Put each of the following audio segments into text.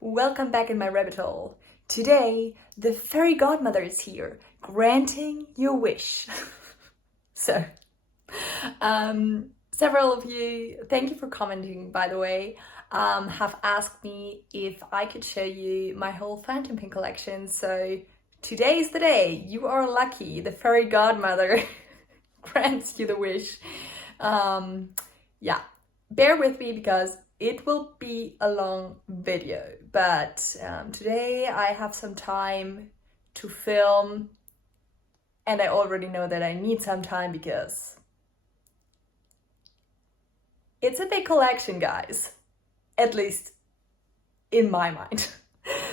welcome back in my rabbit hole. Today, the fairy godmother is here, granting your wish. So, several of you, thank you for commenting, by the way, have asked me if I could show you my whole fountain pen collection. So, today is the day. You are lucky. The fairy godmother grants you the wish. Yeah, bear with me because it will be a long video, but today I have some time to film, and I already know that I need some time because it's a big collection, guys, at least in my mind.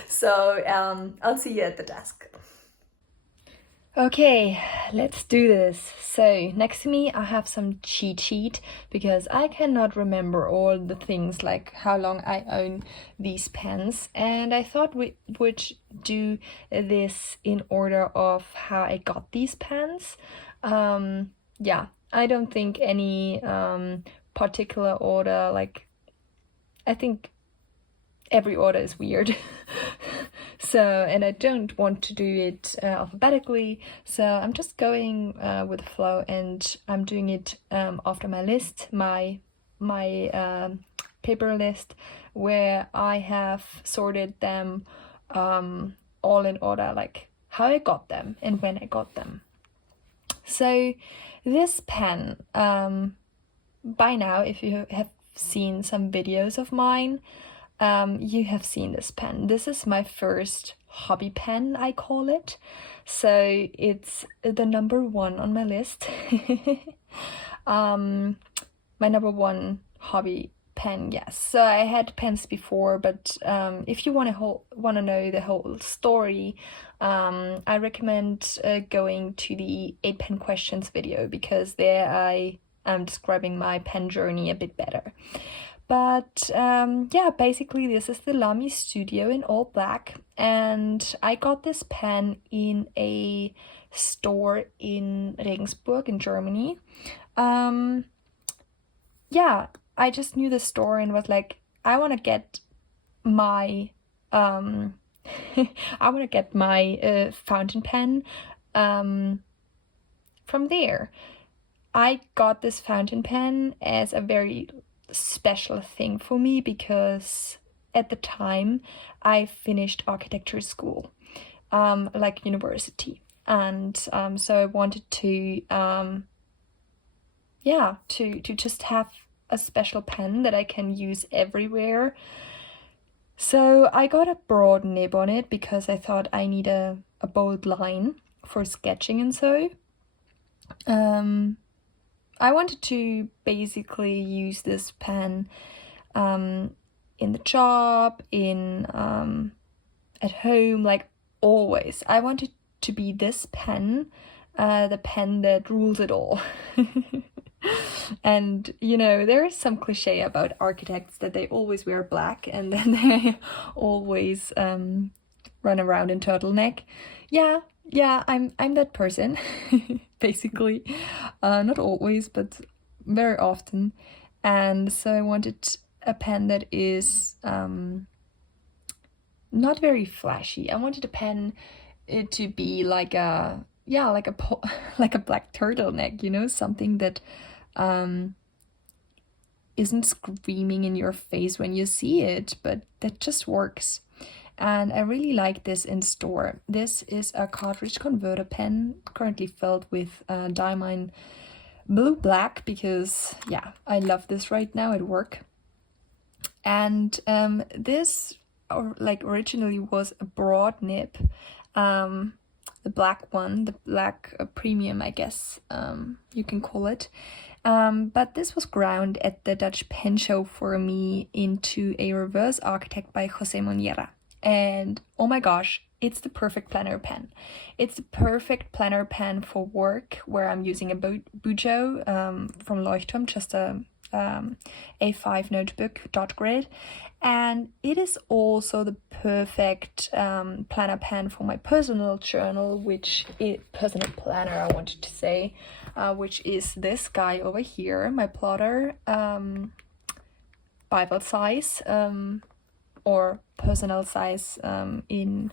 So I'll see you at the desk. Okay, let's do this. So next to me I have some cheat sheet because I cannot remember all the things, like how long I own these pens, and I thought we would do this in order of how I got these pens. Yeah, I don't think any particular order, like I think every order is weird. So, and I don't want to do it alphabetically, so I'm just going with the flow, and I'm doing it after my list, my paper list, where I have sorted them all in order, like how I got them and when I got them. So this pen, by now, if you have seen some videos of mine, you have seen this pen. This is my first hobby pen, I call it. So it's the number one on my list. My number one hobby pen, yes. So I had pens before, but if you want to know the whole story, I recommend going to the 8 pen questions video, because there I am describing my pen journey a bit better. But yeah, basically this is the Lamy Studio in all black, and I got this pen in a store in Regensburg in Germany. Yeah, I just knew the store and was like, I want to get my fountain pen from there. I got this fountain pen as a very special thing for me because at the time I finished architecture school, like university, and so I wanted to to just have a special pen that I can use everywhere. So I got a broad nib on it because I thought I need a bold line for sketching, and so I wanted to basically use this pen in the job, in at home, like always. I wanted to be this pen, the pen that rules it all. And you know, there is some cliche about architects that they always wear black and then they always run around in turtleneck. Yeah, I'm that person, basically. Not always, but very often. And so I wanted a pen that is not very flashy. I wanted a pen to be like a like a black turtleneck, you know, something that isn't screaming in your face when you see it, but that just works. And I really like this in store. This is a cartridge converter pen, currently filled with diamine blue black, because yeah, I love this right now at work. And this originally was a broad nib, the black one, the black premium, I guess you can call it. But this was ground at the Dutch pen show for me into a reverse architect by Jowo Nr. And oh my gosh, it's the perfect planner pen. It's the perfect planner pen for work, where I'm using a Bujo from Leuchtturm, just a A5 notebook dot grid. And it is also the perfect planner pen for my personal journal, personal planner, I wanted to say, which is this guy over here, my plotter, Bible size. or personal size in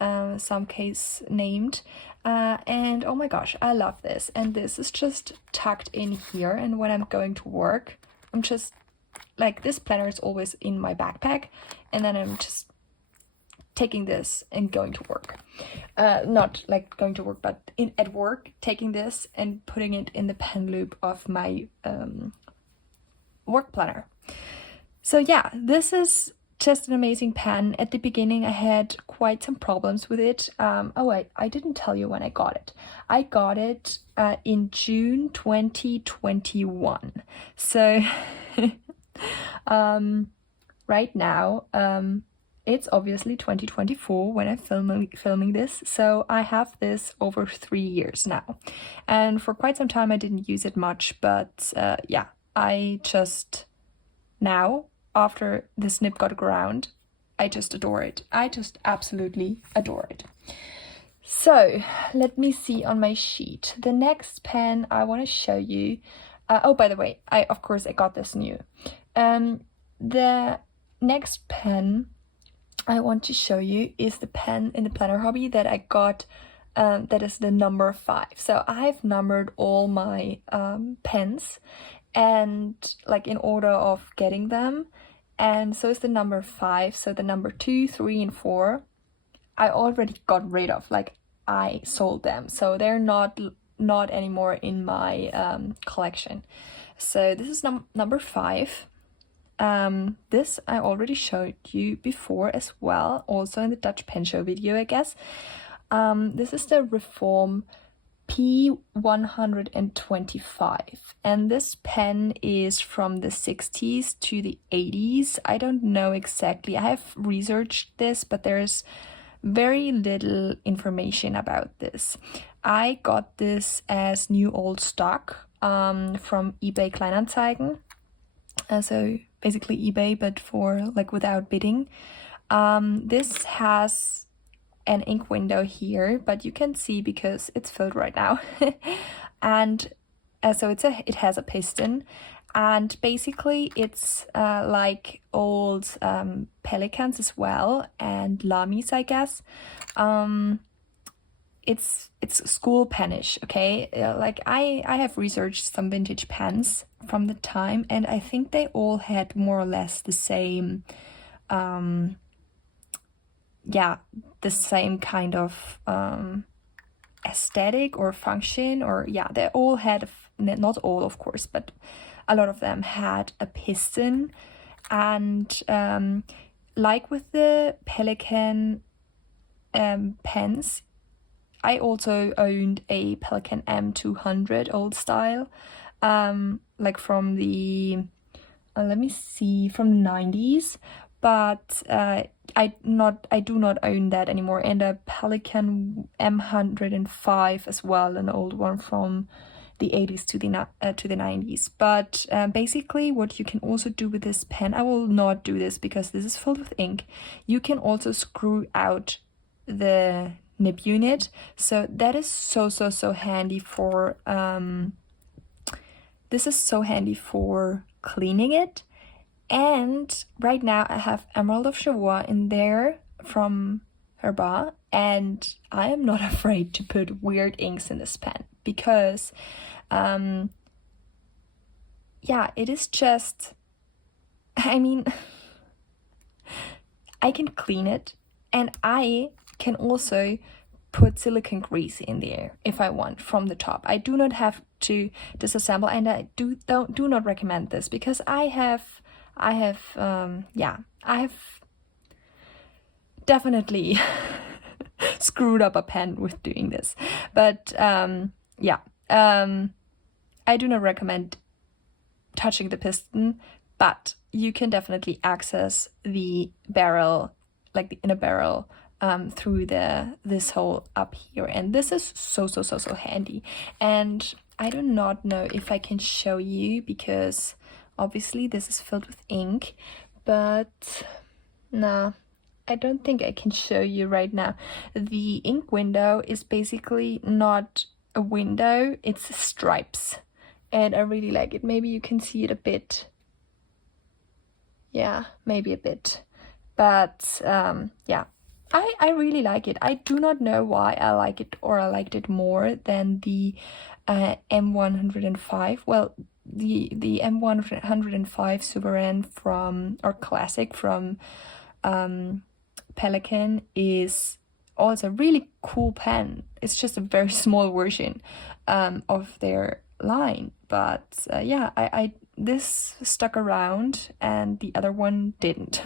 some case named. And oh my gosh, I love this. And this is just tucked in here, and when I'm going to work, I'm just like, this planner is always in my backpack, and then I'm just taking this and going to work. Not like going to work, but at work, taking this and putting it in the pen loop of my work planner. So yeah, this is just an amazing pen. At the beginning I had quite some problems with it. Oh wait, I didn't tell you when I got it. I got it in June 2021. So right now it's obviously 2024 when I'm filming this, so I have this over 3 years now, and for quite some time I didn't use it much, but yeah, I just now, after this nib got around, I just adore it. I just absolutely adore it. So let me see on my sheet. The next pen I want to show you, oh, by the way, I got this new. The next pen I want to show you is the pen in the planner hobby that I got, that is the number 5. So I've numbered all my pens, and like in order of getting them, and so is the number 5. So the number 2, 3, and 4 I already got rid of, like I sold them, so they're not anymore in my collection. So this is number 5. This I already showed you before as well, also in the Dutch pen show video, I guess. This is the Reform P125, and this pen is from the 60s to the 80s. I don't know exactly. I have researched this, but there's very little information about this. I got this as new old stock from eBay Kleinanzeigen. So basically eBay, but for like without bidding. This has an ink window here, but you can see because it's filled right now. And so it has a piston, and basically it's like old Pelikans as well, and Lamys, I guess. It's school penish, okay? Like I have researched some vintage pens from the time, and I think they all had more or less the same the same kind of aesthetic or function, or yeah, they all had, not all of course, but a lot of them had a piston. And like with the Pelikan pens, I also owned a Pelikan M200 old style, like from the let me see, from the 90s, but I do not own that anymore. And a Pelikan M105 as well, an old one from the 80s to the 90s. But basically what you can also do with this pen, I will not do this because this is filled with ink, you can also screw out the nib unit, so that is so handy for this is so handy for cleaning it. And right now I have Emerald of Jowo in there from Herba, and I am not afraid to put weird inks in this pen because yeah, it is just, I mean, I can clean it, and I can also put silicone grease in there if I want from the top. I do not have to disassemble, and I do not recommend this because I have definitely screwed up a pen with doing this. But I do not recommend touching the piston, but you can definitely access the barrel, like the inner barrel, through this hole up here, and this is so handy. And I do not know if I can show you because obviously this is filled with ink, but no, I don't think I can show you right now. The ink window is basically not a window, it's stripes, and I really like it. Maybe you can see it a bit. Yeah, maybe a bit. But yeah, I really like it. I do not know why I like it, or I liked it more than the M105. Well, the M105 Sovereign from, or Classic from Pelikan is also a really cool pen. It's just a very small version of their line, but yeah, I this stuck around and the other one didn't.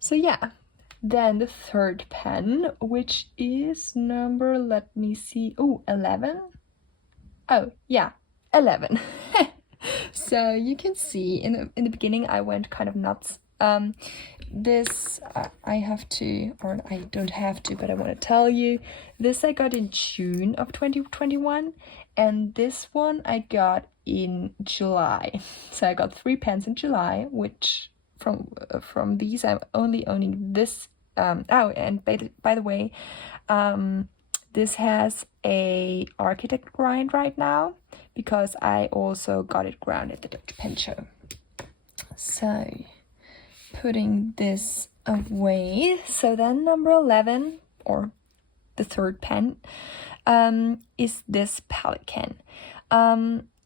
So yeah, then the third pen, which is number, let me see, 11. Oh yeah, 11. So you can see in the beginning I went kind of nuts. This I have to, or I don't have to, but I want to tell you, this I got in June of 2021, and this one I got in July. So I got 3 pens in July, which from these I'm only owning this. Oh, and by the way, this has a architect grind right now, because I also got it ground at the Dutch Pen Show. So putting this away. So then number 11, or the third pen, is this Pelikan.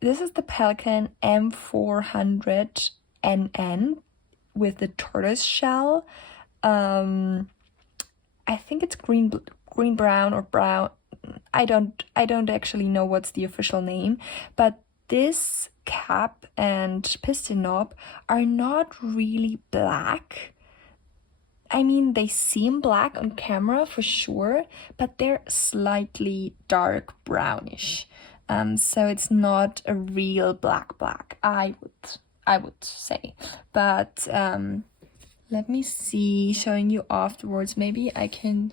This is the Pelikan M400 NN with the tortoise shell. I think it's green brown or brown. I don't actually know what's the official name, but this cap and piston knob are not really black. I mean, they seem black on camera for sure, but they're slightly dark brownish. So it's not a real black, I would say. But let me see, showing you afterwards. Maybe I can.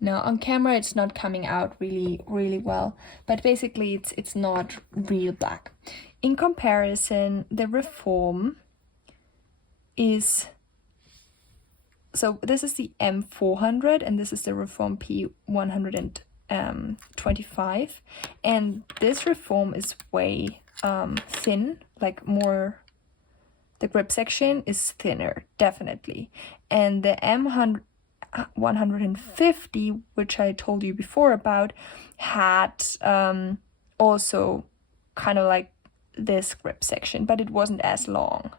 No, on camera it's not coming out really well, but basically it's not real black. In comparison, the Reform is, so this is the M400 and this is the Reform P125, and this Reform is way thin, like more, the grip section is thinner, definitely, and the M150, which I told you before about, had also kind of like this grip section, but it wasn't as long.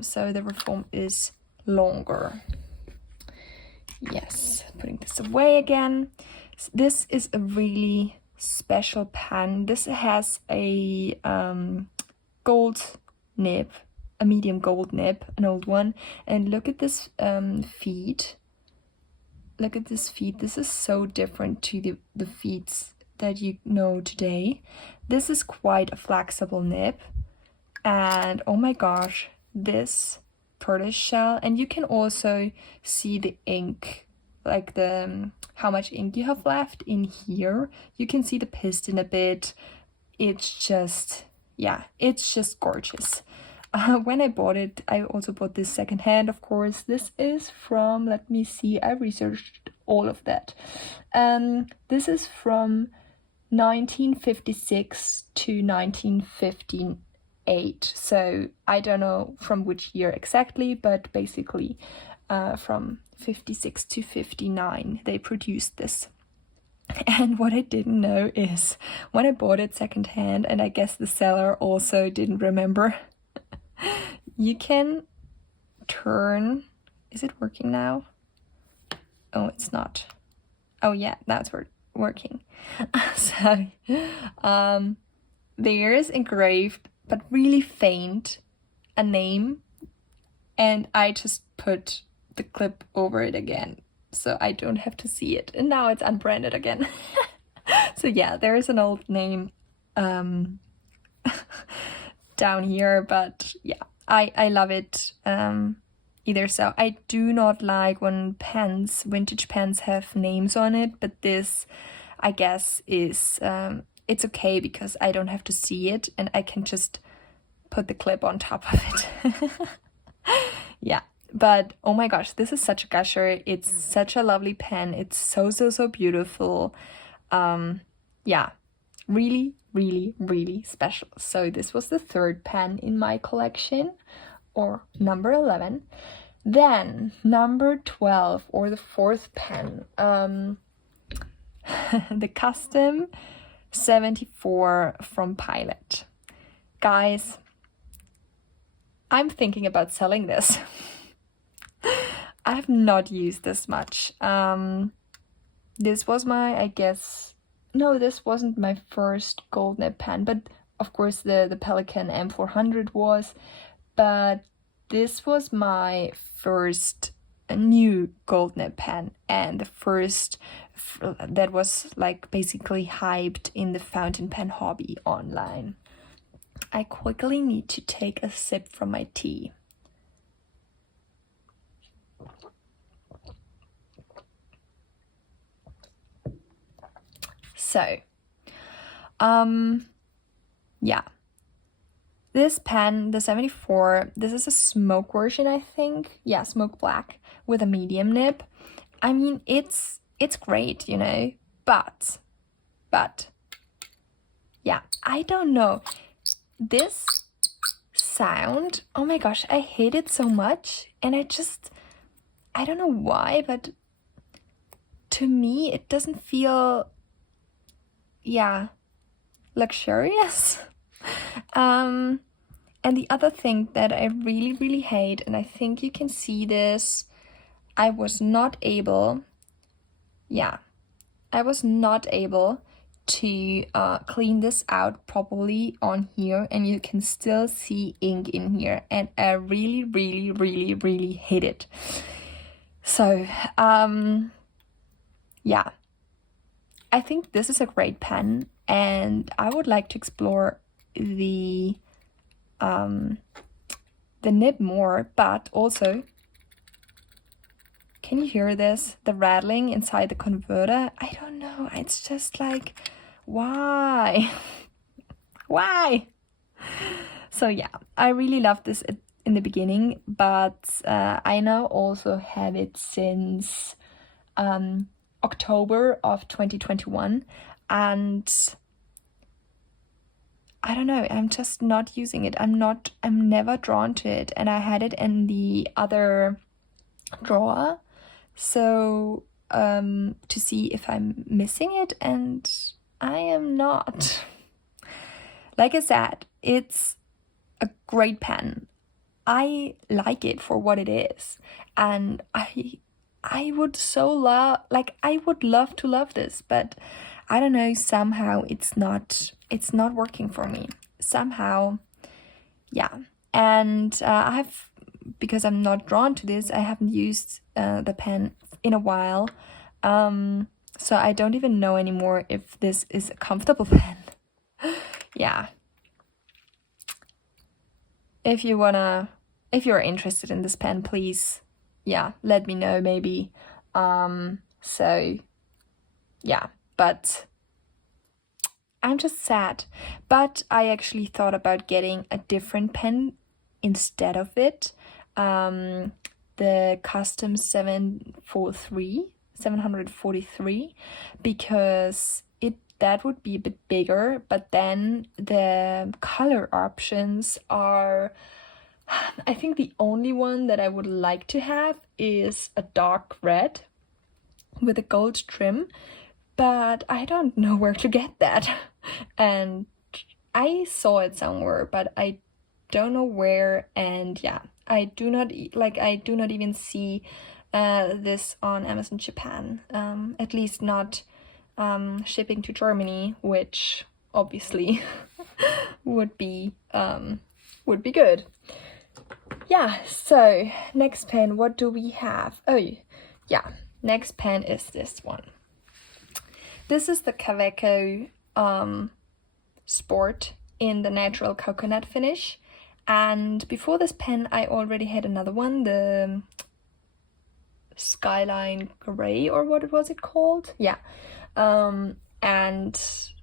So the Reform is longer. Yes, putting this away again. This is a really special pen. This has a gold nib, a medium gold nib, an old one, and look at this feet. Look at this feet. This is so different to the feet that you know today. This is quite a flexible nib, and oh my gosh, this tortoise shell, and you can also see the ink, like the how much ink you have left in here. You can see the piston a bit. It's just, yeah, it's just gorgeous. When I bought it, I also bought this secondhand, of course. This is from, let me see, I researched all of that. This is from 1956 to 1958. So I don't know from which year exactly, but basically from 56 to 59 they produced this. And what I didn't know is, when I bought it secondhand, and I guess the seller also didn't remember, you can turn, is it working now? Oh, it's not. Oh yeah, that's working. So there's engraved, but really faint, a name, and I just put the clip over it again, so I don't have to see it, and now it's unbranded again. So yeah, there's an old name down here, but yeah, I love it either. So I do not like when pens, vintage pens, have names on it, but this, I guess, is it's okay because I don't have to see it and I can just put the clip on top of it. Yeah, but oh my gosh, this is such a gusher. It's such a lovely pen. It's so beautiful. Yeah, really special. So this was the third pen in my collection, or number 11. Then number 12, or the fourth pen, the Custom 74 from Pilot. Guys, I'm thinking about selling this. I have not used this much. This was my, I guess, no, this wasn't my first gold nib pen, but of course the Pelikan M400 was, but this was my first new gold nib pen, and the first that was like basically hyped in the fountain pen hobby online. I quickly need to take a sip from my tea. So, yeah. This pen, the 74, this is a smoke version, I think. Yeah, smoke black with a medium nib. I mean, it's great, you know, but, yeah, I don't know. This sound, oh my gosh, I hate it so much, and I don't know why, but to me, it doesn't feel, yeah, luxurious. And the other thing that I really hate, and I think you can see this, I was not able to clean this out properly on here, and you can still see ink in here, and I really hate it. So yeah, I think this is a great pen, and I would like to explore the nib more, but also, can you hear this? The rattling inside the converter? I don't know, it's just like, why? Why? So yeah, I really love this in the beginning, but I now also have it since October of 2021, and I don't know, I'm just not using it. I'm never drawn to it, and I had it in the other drawer, so to see if I'm missing it, and I am not. Like I said, it's a great pen. I like it for what it is, and I would so love, like, I would love to love this, but I don't know, somehow it's not working for me somehow. Yeah, and because I'm not drawn to this, I haven't used the pen in a while, so I don't even know anymore if this is a comfortable pen. Yeah, if you're interested in this pen, please, yeah, let me know maybe. So yeah, but I'm just sad. But I actually thought about getting a different pen instead of it, the Custom 743, because that would be a bit bigger, but then the color options are, I think the only one that I would like to have is a dark red with a gold trim, but I don't know where to get that. And I saw it somewhere, but I don't know where, and yeah, I do not even see this on Amazon Japan, at least not shipping to Germany, which obviously would be good. Yeah, so next pen, what do we have? Oh yeah, next pen is this one. This is the Kaweco Sport in the natural coconut finish, and before this pen I already had another one, the Skyline Gray, or what was it called? Yeah, and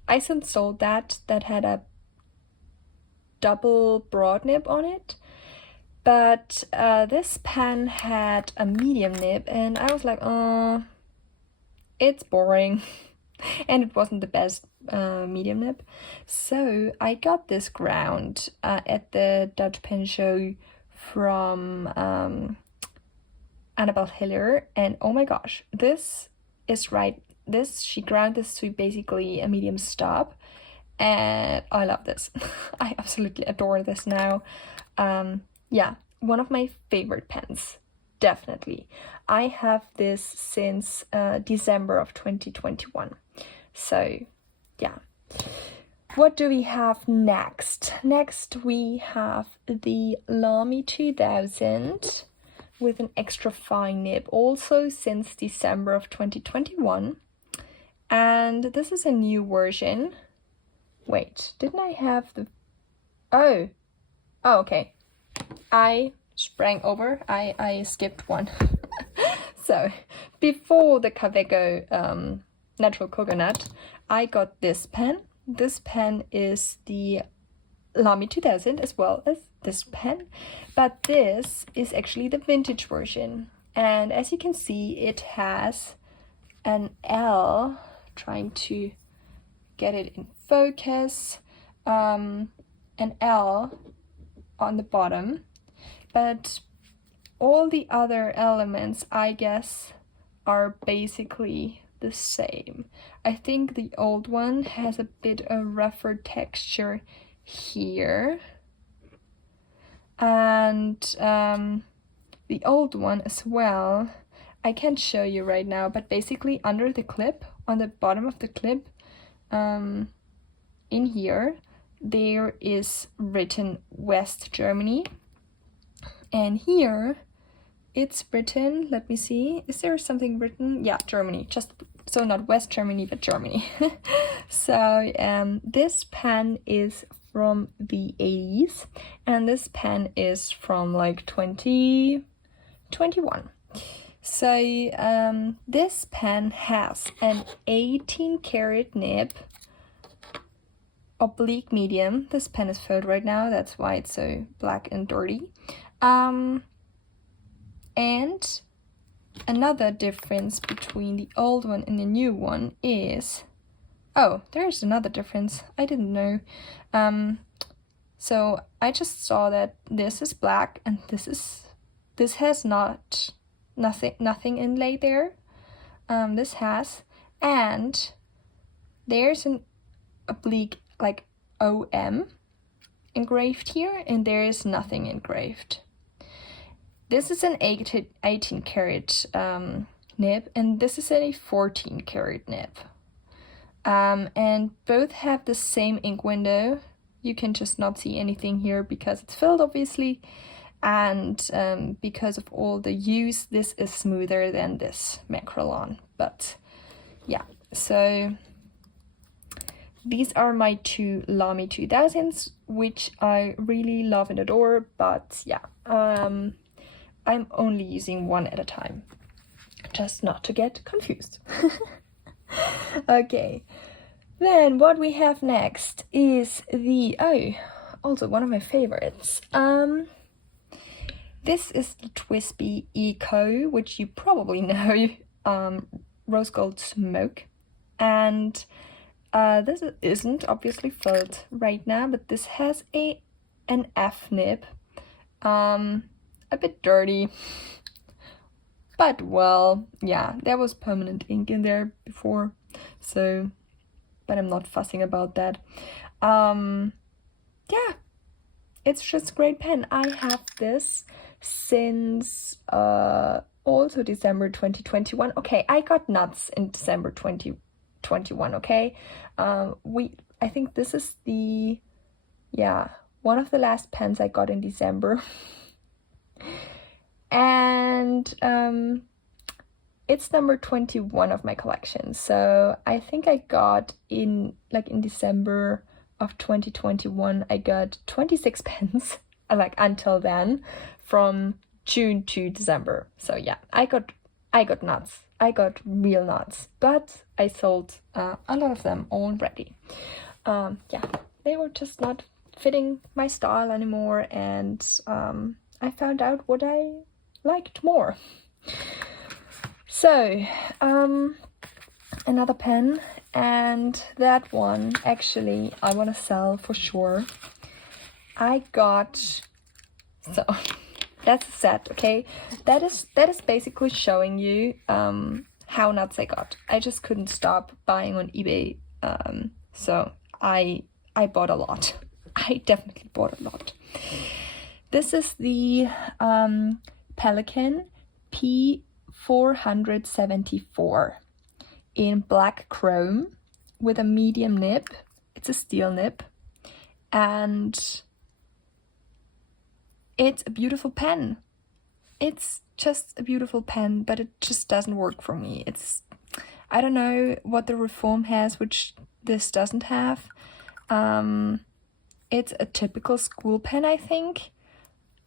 I since sold that had a double broad nib on it, but this pen had a medium nib, and I was like, it's boring. And it wasn't the best medium nib, so I got this ground at the Dutch pen show from Annabelle Hiller, and oh my gosh, this is right. This, she ground this to basically a medium stop, and I love this. I absolutely adore this now. Yeah, one of my favorite pens, definitely. I have this since December of 2021. So yeah. What do we have next? Next we have the Lamy 2000 with an extra fine nib, also since December of 2021. And this is a new version. Wait, didn't I have the... Oh, okay. I sprang over. I skipped one. So, before the Kaweco Natural Coconut, I got this pen. This pen is the Lamy 2000 as well as this pen, but this is actually the vintage version. And as you can see, it has an L, trying to get it in focus, an L on the bottom, but all the other elements, I guess, are basically the same. I think the old one has a bit of rougher texture here, and the old one as well, I can't show you right now, but basically under the clip, on the bottom of the clip, in here, there is written West Germany, and here it's written, let me see, is there something written? Yeah, Germany, just so not West Germany, but Germany. So this pen is from the 80s, and this pen is from like 2021. So this pen has an 18 karat nib, oblique medium. This pen is filled right now, that's why it's so black and dirty. And another difference between the old one and the new one is, oh, there's another difference. I didn't know. So I just saw that this is black and this has nothing inlaid there. This has, and there's an oblique like OM engraved here, and there is nothing engraved. This is an 18 karat nib, and this is a 14 karat nib. And both have the same ink window. You can just not see anything here because it's filled, obviously. And because of all the use, this is smoother than this Macrolon. But yeah, so these are my two Lamy 2000s, which I really love and adore. But yeah, I'm only using one at a time, just not to get confused. Okay, then what we have next is the, also one of my favorites. This is the Twsbi Eco, which you probably know, rose gold smoke. And this isn't obviously filled right now, but this has an F nib. A bit dirty, but well, yeah, there was permanent ink in there before, so, but I'm not fussing about that. Yeah, it's just a great pen. I have this since also December 2021. Okay, I got nuts in December 2021. Okay, I think this is the, yeah, one of the last pens I got in December. And it's number 21 of my collection. So I think I got in December of 2021, I got 26 pens, like until then, from June to December. So yeah, I got nuts. I got real nuts, but I sold a lot of them already. Yeah, they were just not fitting my style anymore, and I found out what I liked more. So another pen, and that one actually I want to sell for sure. I got, so That's a set, okay? That is basically showing you how nuts I got. I just couldn't stop buying on eBay, so I bought a lot. I definitely bought a lot. This is the Pelikan P474 in black chrome with a medium nib. It's a steel nib, and it's a beautiful pen. It's just a beautiful pen, but it just doesn't work for me. I don't know what the Reform has, which this doesn't have. It's a typical school pen, I think.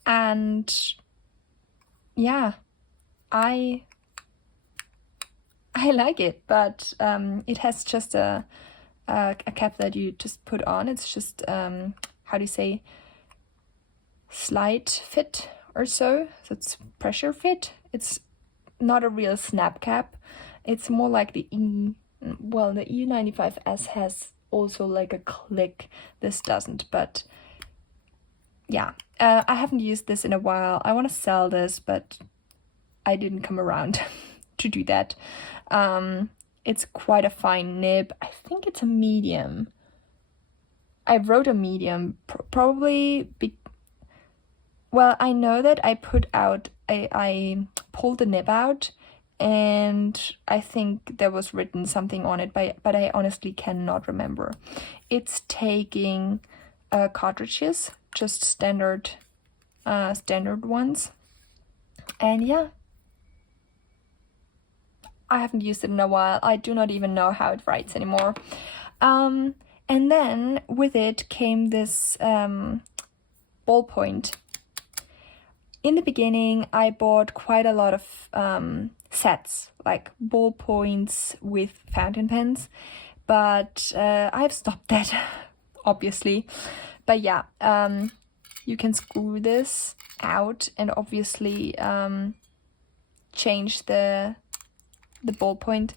And yeah, I like it, but it has just a cap that you just put on. It's just, how do you say, slide fit or so. So it's pressure fit. It's not a real snap cap. It's more like the E95S has also like a click. This doesn't, but yeah. I haven't used this in a while. I want to sell this, but I didn't come around to do that. It's quite a fine nib. I think it's a medium. I wrote a medium, probably. Well, I know that I pulled the nib out, and I think there was written something on it, but I honestly cannot remember. It's taking cartridges, just standard ones, and yeah, I haven't used it in a while. I do not even know how it writes anymore. And then with it came this ballpoint. In the beginning, I bought quite a lot of sets, like ballpoints with fountain pens, but I've stopped that, obviously. But yeah, you can screw this out and obviously change the ballpoint.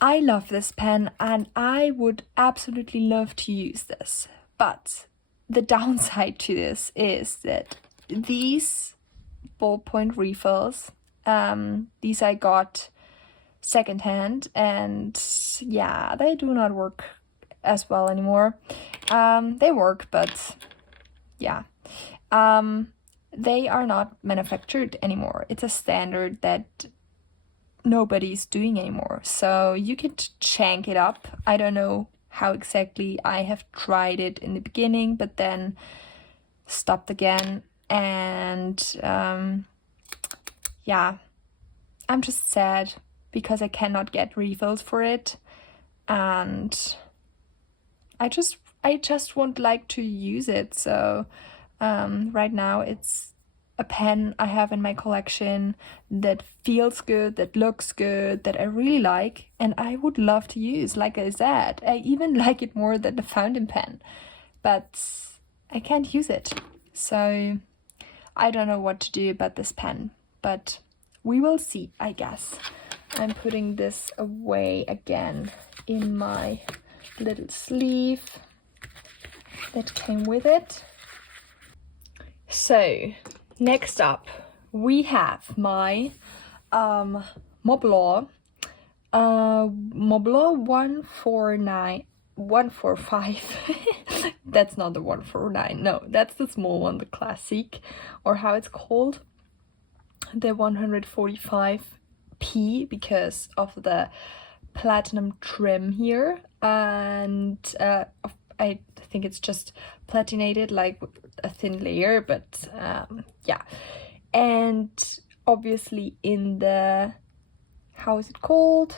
I love this pen and I would absolutely love to use this, but the downside to this is that these ballpoint refills, these I got secondhand, and yeah, they do not work as well anymore. They work, but yeah, they are not manufactured anymore. It's a standard that nobody's doing anymore, so you can chank it up. I don't know how exactly. I have tried it in the beginning, but then stopped again. And yeah, I'm just sad because I cannot get refills for it, and I just won't like to use it. So right now it's a pen I have in my collection that feels good, that looks good, that I really like, and I would love to use. Like I said, I even like it more than the fountain pen, but I can't use it. So I don't know what to do about this pen, but we will see, I guess. I'm putting this away again in my little sleeve that came with it. So next up, we have my Montblanc 145. That's not the 149. No, that's the small one, the classic, or how it's called, the 145p, because of the platinum trim here, and I think it's just platinated, like a thin layer, but yeah. And obviously in the, how is it called?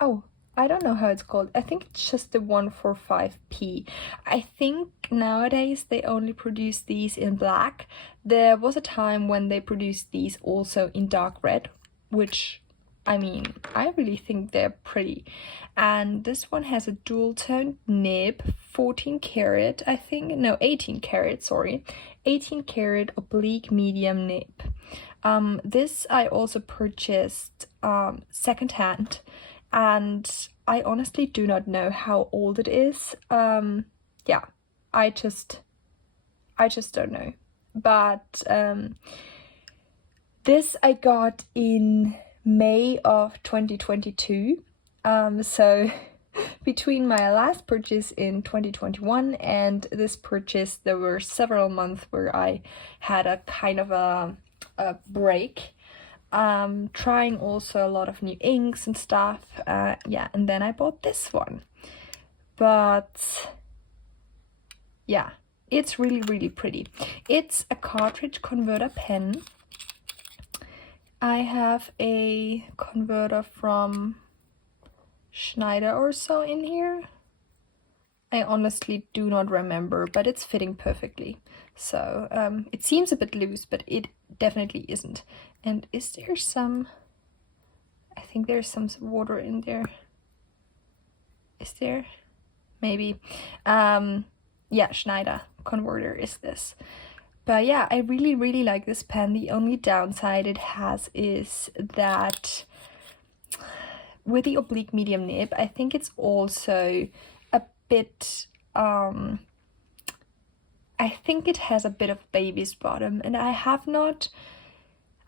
Oh, I don't know how it's called. I think it's just the 145p. I think nowadays they only produce these in black. There was a time when they produced these also in dark red, which, I mean, I really think they're pretty. And this one has a dual tone nib, 14 karat, I think, no, 18 karat, sorry. 18 karat oblique medium nib. This I also purchased secondhand, and I honestly do not know how old it is. Yeah, I just don't know. but this I got in May of 2022. So between my last purchase in 2021 and this purchase, there were several months where I had a kind of a break, trying also a lot of new inks and stuff. Yeah, and then I bought this one. But yeah, it's really, really pretty. It's a cartridge converter pen. I have a converter from Schneider or so in here. I honestly do not remember, but it's fitting perfectly. So it seems a bit loose, but it definitely isn't. And is there some... I think there's some water in there. Is there? Maybe. Yeah, Schneider converter is this. But yeah, I really, really like this pen. The only downside it has is that with the oblique medium nib, I think it's also a bit, I think it has a bit of baby's bottom, and I have not,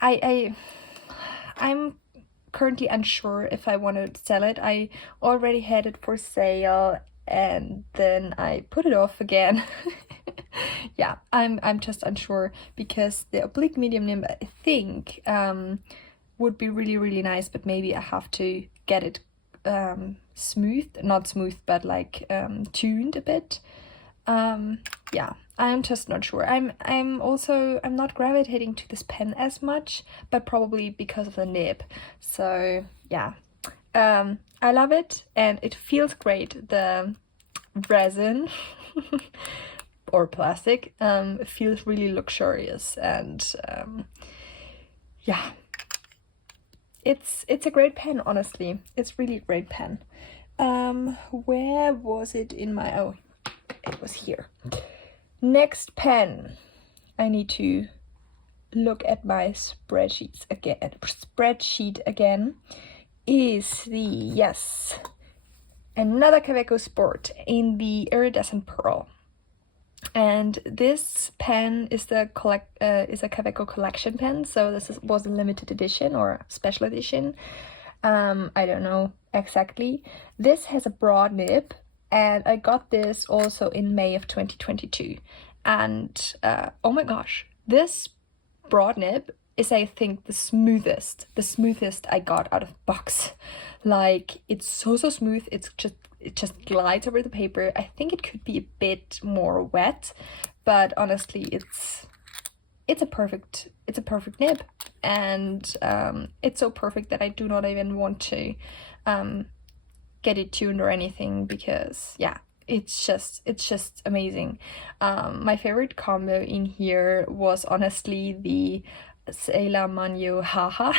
I'm currently unsure if I want to sell it. I already had it for sale and then I put it off again. Yeah, I'm just unsure, because the oblique medium nib, I think, would be really, really nice, but maybe I have to get it smoothed, not smooth, but like tuned a bit. Yeah, I'm just not sure. I'm not gravitating to this pen as much, but probably because of the nib. So yeah, I love it and it feels great. The resin or plastic feels really luxurious, and yeah, it's a great pen. Honestly, it's really a great pen. Where was it in my... oh, it was here. Next pen, I need to look at my spreadsheet again, is the, yes, another Kaweco Sport in the Iridescent Pearl. And this pen is a Kaweco collection pen, so this was a limited edition or special edition. I don't know exactly. This has a broad nib, and I got this also in May of 2022. And oh my gosh, this broad nib is, I think, the smoothest I got out of box. Like, it's so smooth. It just glides over the paper. I think it could be a bit more wet, but honestly, it's a perfect nib, and it's so perfect that I do not even want to get it tuned or anything, because yeah, it's just amazing. My favorite combo in here was honestly the Sailor Manu haha,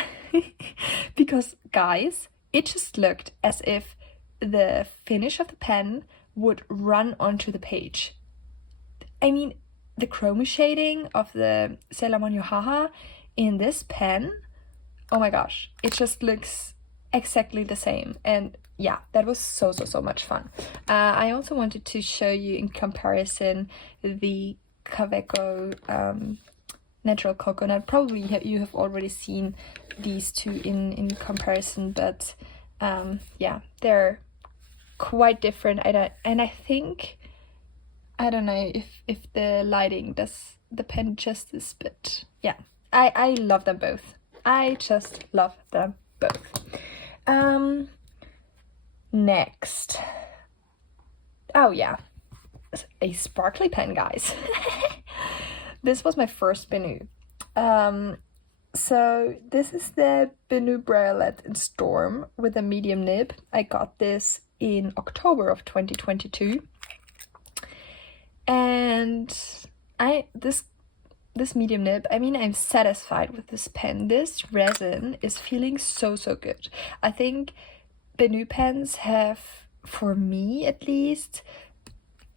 because guys, it just looked as if the finish of the pen would run onto the page. I mean, the chroma shading of the Sailor Manu haha in this pen, oh my gosh, it just looks exactly the same. And yeah, that was so much fun. I also wanted to show you in comparison the Kaweco Natural Coconut. Probably you have already seen these two in comparison, but yeah, they're quite different. And I think, I don't know if the lighting does the pen justice, but yeah, I love them both. I just love them both. Next, oh yeah, a sparkly pen, guys. This was my first Benu. So this is the Benu Briolette in Storm with a medium nib. I got this in October of 2022, and this medium nib, I mean, I'm satisfied with this pen. This resin is feeling so good. I think Benu pens have, for me at least,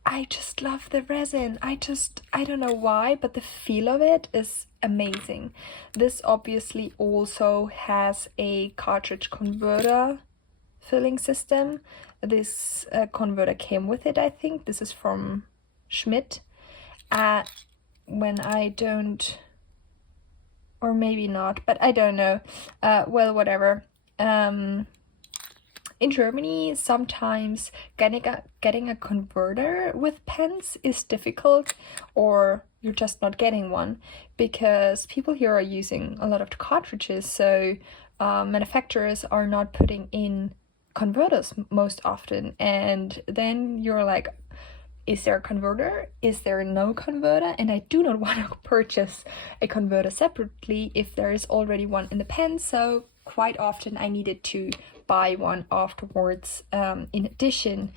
I just love the resin. I don't know why, but the feel of it is amazing. This obviously also has a cartridge converter filling system. This converter came with it, I think. This is from Schmidt. when I don't, or maybe not, but I don't know. Well, whatever. In Germany, sometimes getting a converter with pens is difficult, or you're just not getting one, because people here are using a lot of cartridges, so manufacturers are not putting in converters most often, and then you're like, is there a converter? Is there no converter? And I do not want to purchase a converter separately if there is already one in the pen, so quite often I needed to buy one afterwards in addition,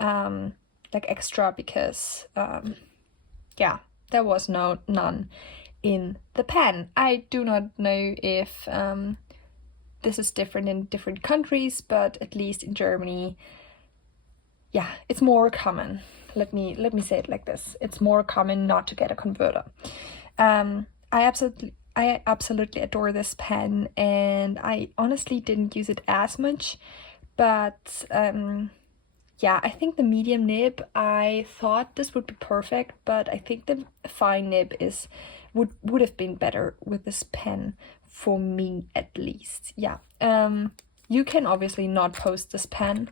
like extra, because yeah, there was none in the pen. I do not know if this is different in different countries, but at least in Germany, yeah, it's more common. Let me say it like this: it's more common not to get a converter. I absolutely adore this pen, and I honestly didn't use it as much, but yeah, I think the medium nib, I thought this would be perfect, but I think the fine nib would have been better with this pen, for me at least. Yeah. You can obviously not post this pen,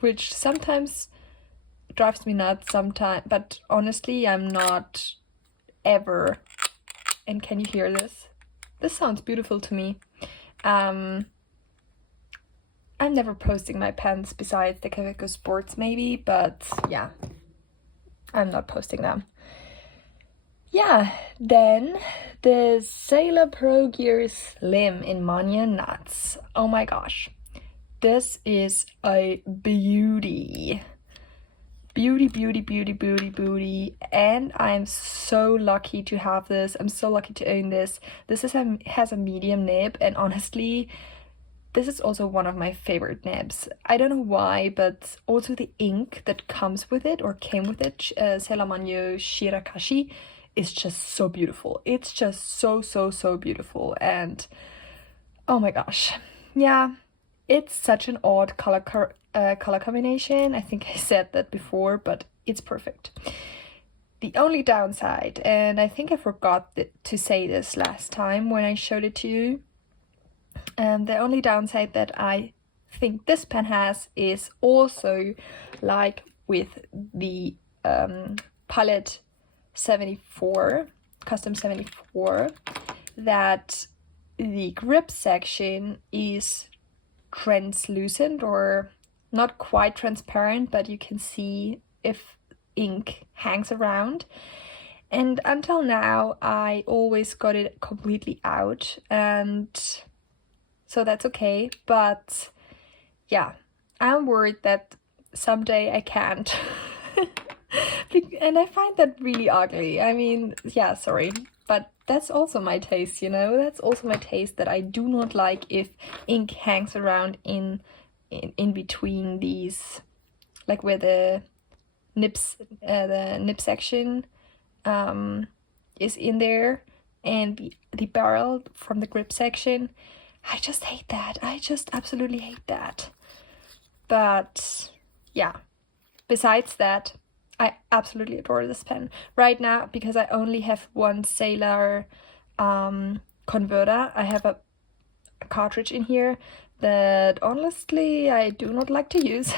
which sometimes drives me nuts sometimes, but honestly, I'm not ever, and can you hear this? This sounds beautiful to me. I'm never posting my pens besides the Kaweco Sports maybe, but yeah, I'm not posting them. Yeah, then the Sailor Pro Gear Slim in Mania Nuts. Oh my gosh, this is a beauty. Beauty, and I'm so lucky to have this. I'm so lucky to own this. This has a medium nib, and honestly, this is also one of my favorite nibs. I don't know why, but also the ink that comes with it, or came with it, Selamanyo Shirakashi, is just so beautiful. It's just so beautiful, and oh my gosh, yeah, it's such an odd color combination. I think I said that before, but it's perfect. The only downside, and I think I forgot to say this last time when I showed it to you, the only downside that I think this pen has is also like with the Palette 74, Custom 74, that the grip section is translucent, or not quite transparent, but you can see if ink hangs around. And until now, I always got it completely out, and so that's okay. But yeah, I'm worried that someday I can't. And I find that really ugly. I mean, yeah, sorry, but that's also my taste, you know? That's also my taste, that I do not like if ink hangs around in between these, like where the nib section is in there, and the barrel from the grip section. I just hate that. I just absolutely hate that. But yeah, besides that, I absolutely adore this pen. Right now, because I only have one Sailor converter, I have a cartridge in here that honestly I do not like to use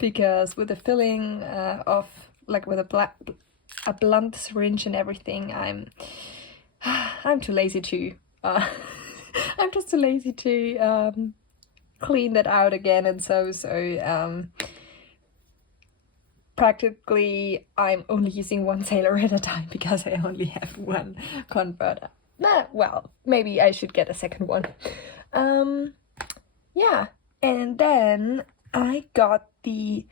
because with the filling of, like with a blunt syringe and everything, I'm too lazy to I'm just too lazy to clean that out again, and so practically I'm only using one Sailor at a time because I only have one converter. Well, maybe I should get a second one. Yeah, and then I got the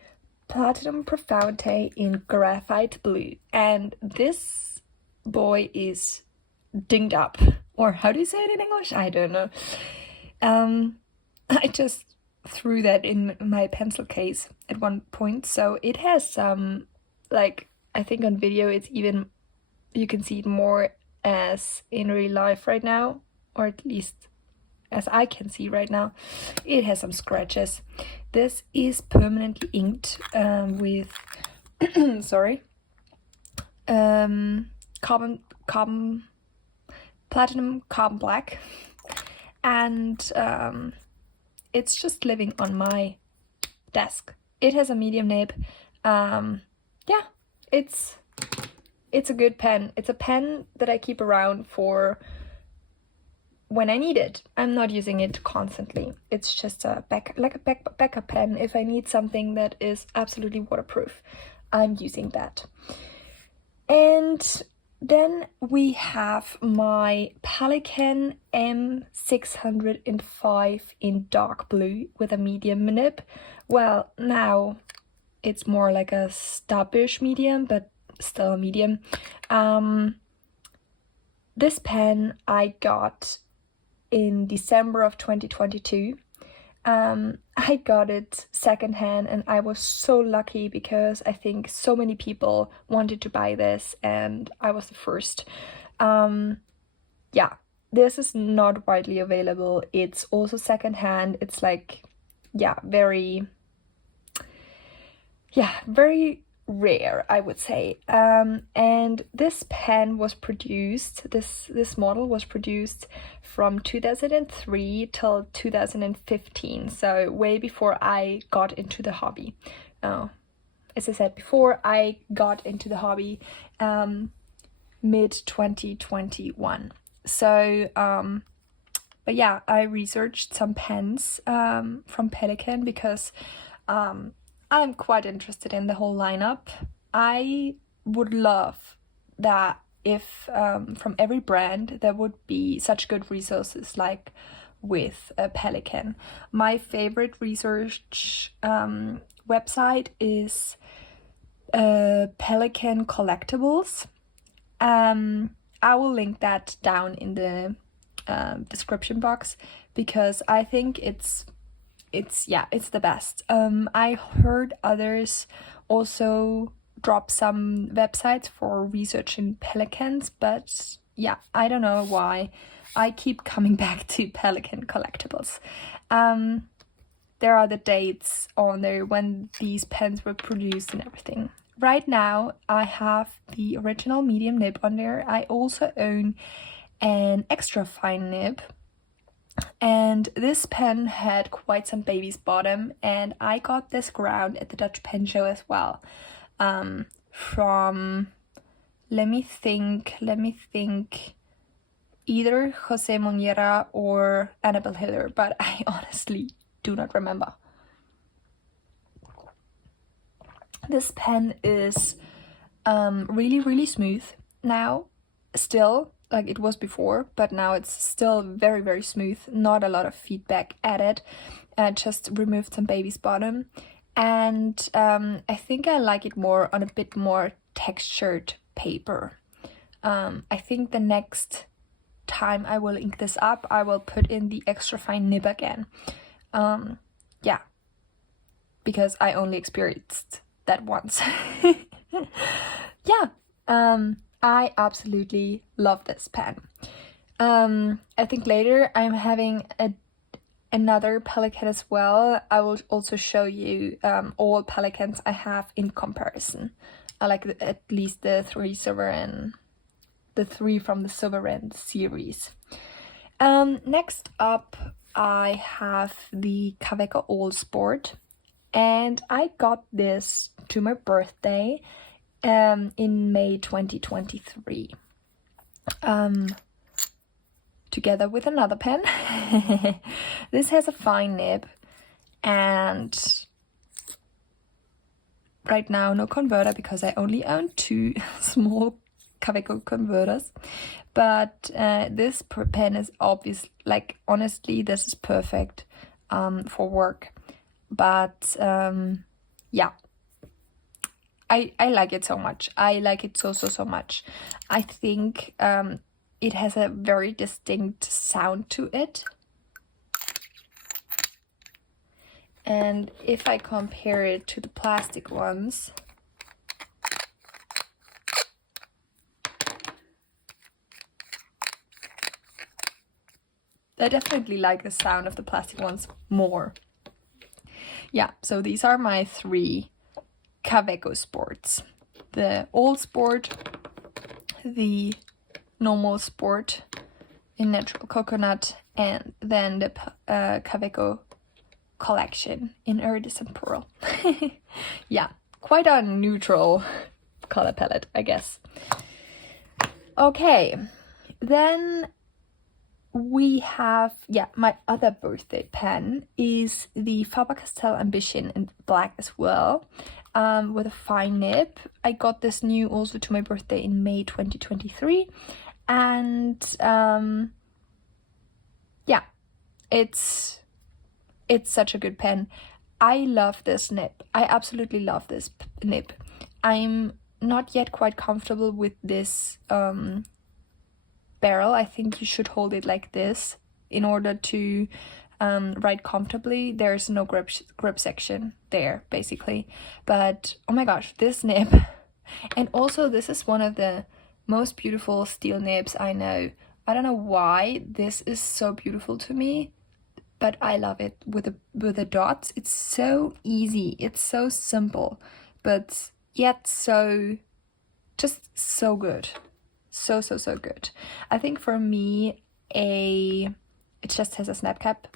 Platinum Profonte in graphite blue, and this boy is dinged up, or how do you say it in English? I don't know. I just threw that in my pencil case at one point, so it has some, like, I think on video it's even, you can see it more as in real life right now, or at least as I can see right now. It has some scratches. This is permanently inked with sorry, platinum carbon black, and it's just living on my desk. It has a medium nib. Yeah, it's a good pen. It's a pen that I keep around for when I need it. I'm not using it constantly. It's just a backup pen. If I need something that is absolutely waterproof, I'm using that. And then we have my Pelikan M605 in dark blue with a medium nib. Well, now it's more like a stubbish medium, but still a medium. This pen I got in December of 2022. I got it secondhand, and I was so lucky because I think so many people wanted to buy this and I was the first. Yeah, this is not widely available. It's also secondhand. It's like, very rare, I would say. And this pen was produced, this model was produced from 2003 till 2015, so way before I got into the hobby. As I said before, I got into the hobby mid 2021. So but yeah, I researched some pens from Pelikan because I'm quite interested in the whole lineup. I would love that if from every brand there would be such good resources like with Pelikan. My favorite research website is Pelikan Collectibles. I will link that down in the description box because I think it's the best. I heard others also drop some websites for researching Pelikans, but yeah, I don't know why I keep coming back to Pelikan Collectibles. There are the dates on there when these pens were produced and everything. Right now I have the original medium nib on there. I also own an extra fine nib. And this pen had quite some baby's bottom, and I got this ground at the Dutch Pen Show as well. From, let me think, either Jose Monera or Annabelle Hiller, but I honestly do not remember. This pen is really, really smooth now, still. Like it was before, but now it's still very, very smooth. Not a lot of feedback added. Just removed some baby's bottom. And I think I like it more on a bit more textured paper. I think the next time I will ink this up, I will put in the extra fine nib again. Yeah, because I only experienced that once. Yeah. I absolutely love this pen. I think later I'm having another Pelikan as well. I will also show you all Pelikans I have in comparison. I like at least the three from the Sovereign series. Next up I have the Kaweco Sport, and I got this to my birthday in May 2023, together with another pen. This has a fine nib, and right now no converter because I only own two small Kaweco converters. But this pen is obvious, like honestly, this is perfect for work. But yeah. I like it so much. I like it so much. I think it has a very distinct sound to it. And if I compare it to the plastic ones, I definitely like the sound of the plastic ones more. Yeah, so these are my three Kaweco Sports. The Old Sport, the normal Sport in natural coconut, and then the Kaweco collection in Iridescent Pearl. Yeah, quite a neutral color palette, I guess. Okay, then we have, yeah, my other birthday pen is the Faber-Castell Ambition in black as well, with a fine nib. I got this new also to my birthday in May 2023, and yeah, it's such a good pen. I love this nib. I absolutely love this nib. I'm not yet quite comfortable with this barrel. I think you should hold it like this in order to write comfortably. There's no grip section there, basically. But oh my gosh, this nib. And also this is one of the most beautiful steel nibs I know. I don't know why this is so beautiful to me, but I love it with the dots. It's so easy, it's so simple, but yet just so good. So good. I think for me, it just has a snap cap,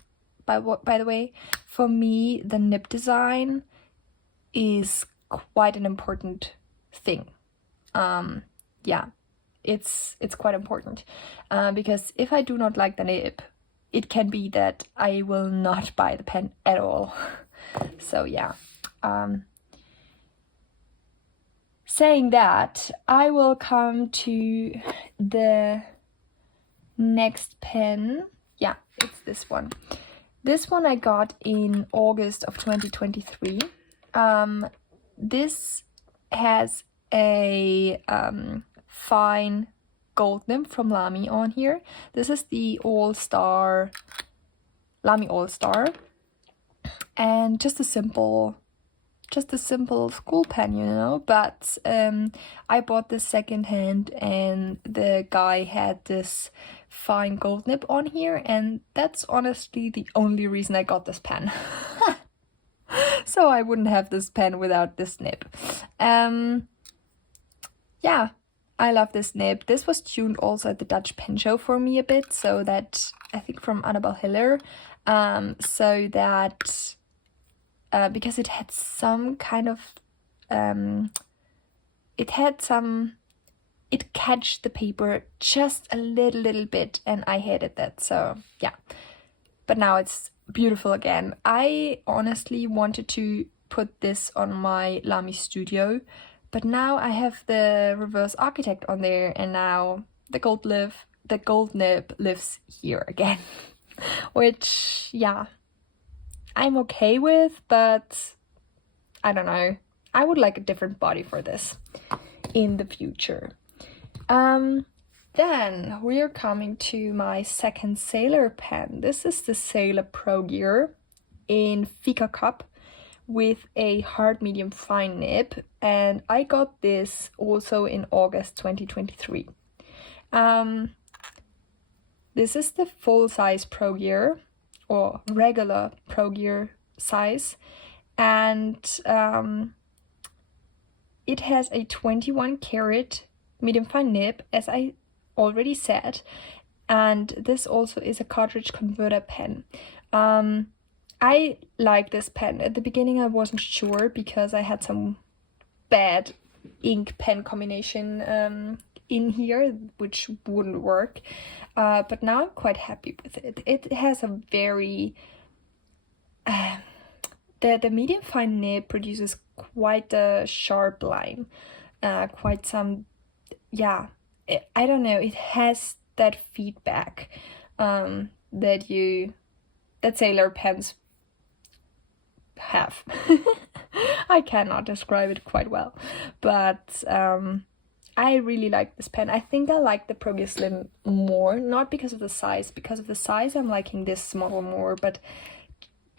by the way. For me, the nib design is quite an important thing. Yeah, it's quite important, because if I do not like the nib, it can be that I will not buy the pen at all. So yeah. Saying that, I will come to the next pen. Yeah, it's this one. This one I got in August of 2023. This has a fine gold nib from Lamy on here. This is the All-Star, Lamy Al-Star, and just a simple school pen, you know. But I bought this secondhand, and the guy had this fine gold nib on here, and that's honestly the only reason I got this pen. So I wouldn't have this pen without this nib. Yeah, I love this nib. This was tuned also at the Dutch Pen Show for me a bit, so that, I think from Annabelle Hiller, so that because it had some kind of it catched the paper just a little bit, and I hated that. So yeah, but now it's beautiful again. I honestly wanted to put this on my Lamy Studio, but now I have the reverse architect on there, and now the gold nib lives here again. Which, yeah, I'm okay with, but I don't know. I would like a different body for this in the future. Then we are coming to my second Sailor pen. This is the Sailor Pro Gear in Fika Cup with a hard medium fine nib, and I got this also in August 2023. This is the full size Pro Gear, or regular Pro Gear size, and it has a 21 karat medium fine nib, as I already said, and this also is a cartridge converter pen. I like this pen. At the beginning I wasn't sure because I had some bad ink pen combination in here, which wouldn't work, but now I'm quite happy with it. It has a very the medium fine nib produces quite a sharp line, quite some, yeah, I don't know, it has that feedback that Sailor pens have. I cannot describe it quite well, but I really like this pen. I think I like the Pro Gear Slim more, not because of the size. Because of the size, I'm liking this model more, but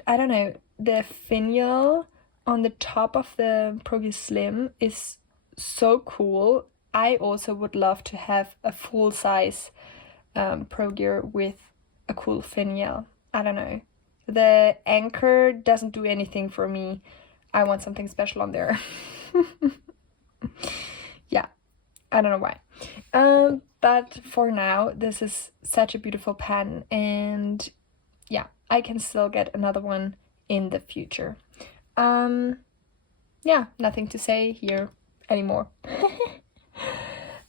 I don't know, the finial on the top of the Pro Gear Slim is so cool. I also would love to have a full size Pro Gear with a cool finial. I don't know. The anchor doesn't do anything for me. I want something special on there. Yeah, I don't know why. But for now, this is such a beautiful pen, and yeah, I can still get another one in the future. Yeah, nothing to say here anymore.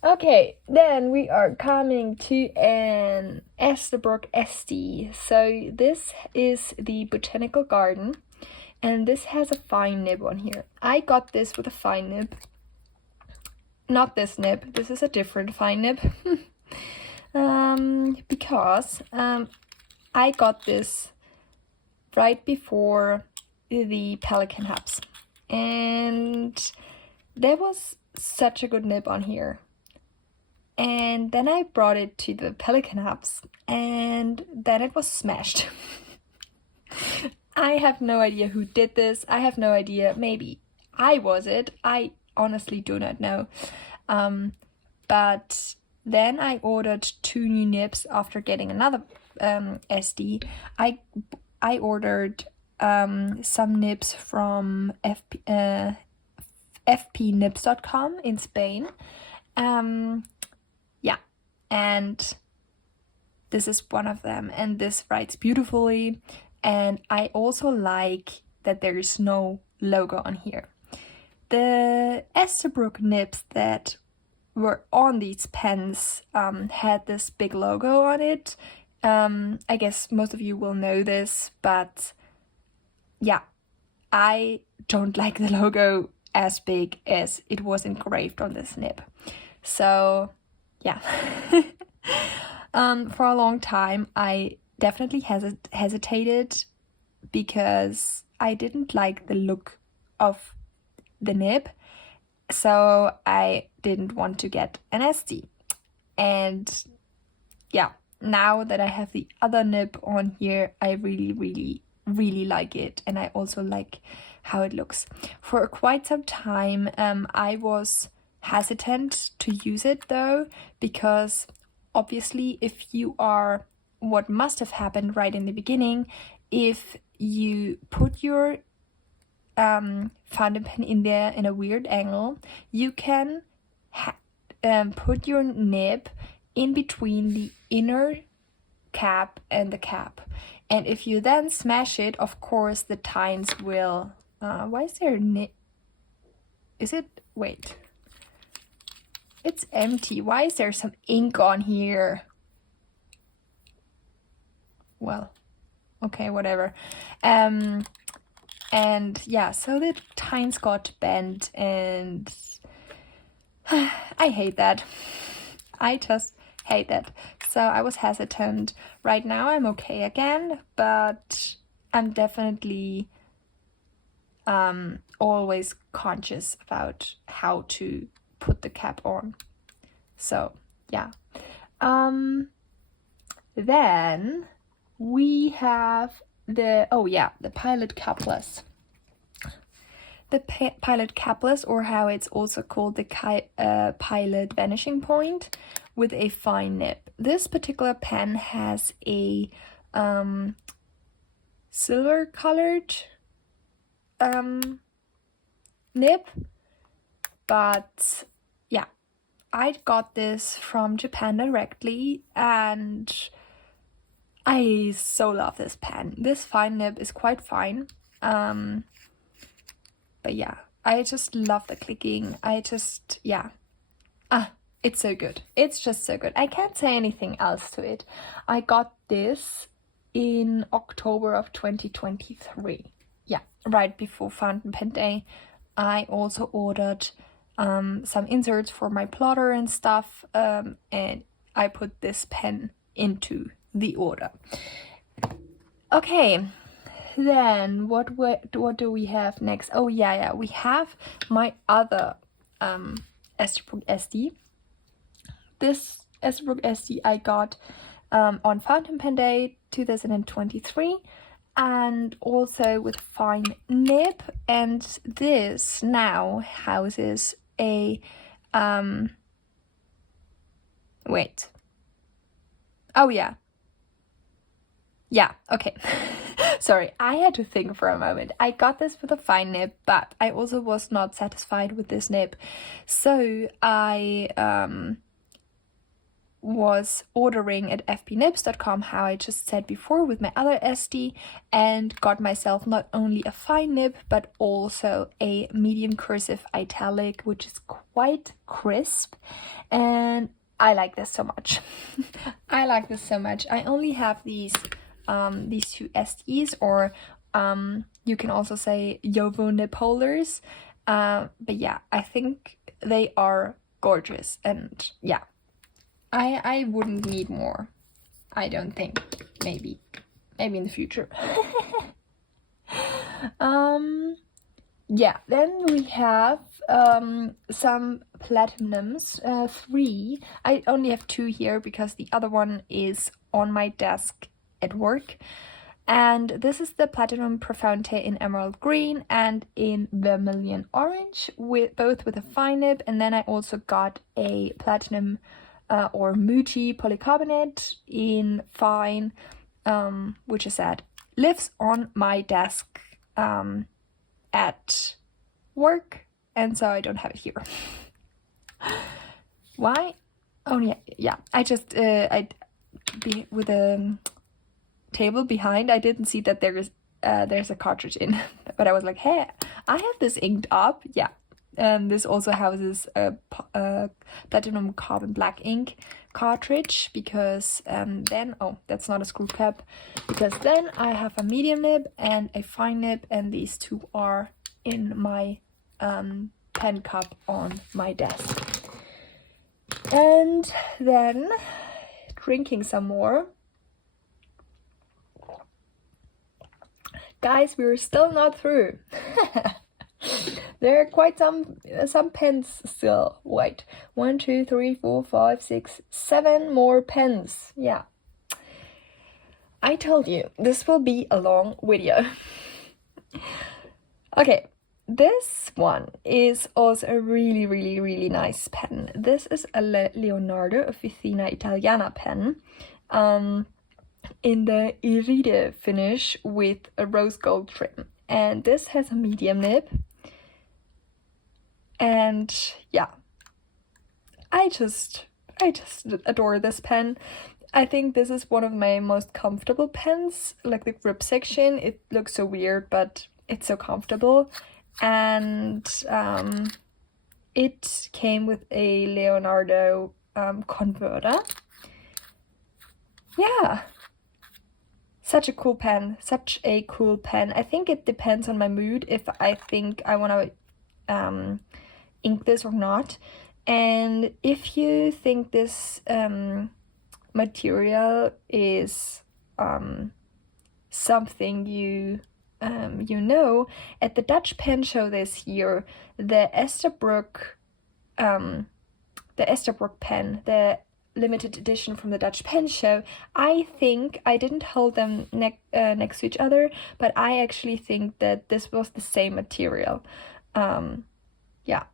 Okay, then we are coming to an Estie. So this is the Botanical Garden, and this has a fine nib on here. I got this with a fine nib. Not this nib, this is a different fine nib. Because I got this right before the Pelikan hubs, and there was such a good nib on here. And then I brought it to the Pelikan hubs, and then it was smashed. I have no idea who did this. I have no idea. Maybe I was it. I honestly do not know. But then I ordered 2 new nibs after getting another Estie. I ordered some nibs from fpnibs.com in Spain. Yeah, and this is one of them, and this writes beautifully. And I also like that there is no logo on here. The Estabrook nibs that were on these pens had this big logo on it. I guess most of you will know this, but yeah, I don't like the logo as big as it was engraved on this nib. So yeah, for a long time I definitely hesitated because I didn't like the look of the nib, so I didn't want to get an Estie. And yeah, now that I have the other nib on here, I really like it, and I also like how it looks. For quite some time I was hesitant to use it though, because obviously if you are, what must have happened right in the beginning, if you put your fountain pen in there in a weird angle, you can put your nib in between the inner cap and the cap, and if you then smash it, of course the tines will why is there is it, wait, it's empty. Why is there some ink on here? Well, okay, whatever. And yeah, so the tines got bent, and I hate that. I just hate that. So I was hesitant. Right now I'm okay again, but I'm definitely always conscious about how to put the cap on. So yeah. Then we have the Pilot capless. The Pilot capless, or how it's also called the Pilot Vanishing point, with a fine nib. This particular pen has a silver colored nib, but yeah, I got this from Japan directly, and I so love this pen. This fine nib is quite fine, but yeah, I just love the clicking. It's so good. It's just so good. I can't say anything else to it. I got this in October of 2023. Yeah, right before Fountain Pen Day. I also ordered some inserts for my plotter and stuff, and I put this pen into the order. Okay, then what do we have next? Oh yeah, we have my other Estabrook Estie. This Estabrook Estie I got on Fountain Pen Day 2023, and also with fine nib, and this now houses a wait. Oh yeah, okay. Sorry, I had to think for a moment. I got this with a fine nib, but I also was not satisfied with this nib, so I was ordering at fbnibs.com, how I just said before, with my other Estie, and got myself not only a fine nib but also a medium cursive italic, which is quite crisp, and I like this so much. I like this so much. I only have these two Esties, or you can also say Jowo Nr polars, but yeah, I think they are gorgeous, and yeah, I wouldn't need more. I don't think. Maybe in the future. Yeah, then we have some platinums, 3. I only have 2 here because the other one is on my desk at work. And this is the Platinum Profonte in Emerald Green and in Vermilion Orange, both with a fine nib. And then I also got a Platinum or Muji polycarbonate in fine, which is that lives on my desk at work, and so I don't have it here. Why? Oh yeah. I just with a table behind, I didn't see that there's a cartridge in, but I was like, hey, I have this inked up. Yeah. This also houses a platinum carbon black ink cartridge, because then, oh, that's not a screw cap, because then I have a medium nib and a fine nib, and these two are in my pen cup on my desk. And then drinking some more. Guys, we're still not through. There are quite some pens still. Wait, 1, 2, 3, 4, 5, 6, 7 more pens. Yeah. I told you, this will be a long video. Okay, this one is also a really nice pen. This is a Leonardo Officina Italiana pen. In the Iride finish with a rose gold trim. And this has a medium nib. And yeah, I just adore this pen. I think this is one of my most comfortable pens. Like the grip section, it looks so weird, but it's so comfortable. And it came with a Leonardo converter. Yeah. Such a cool pen. I think it depends on my mood if I think I want to ink this or not. And if you think this material is something you know, at the Dutch Pen Show this year, the Esterbrook pen, the limited edition from the Dutch Pen Show, I think, I didn't hold them next to each other, but I actually think that this was the same material. Yeah,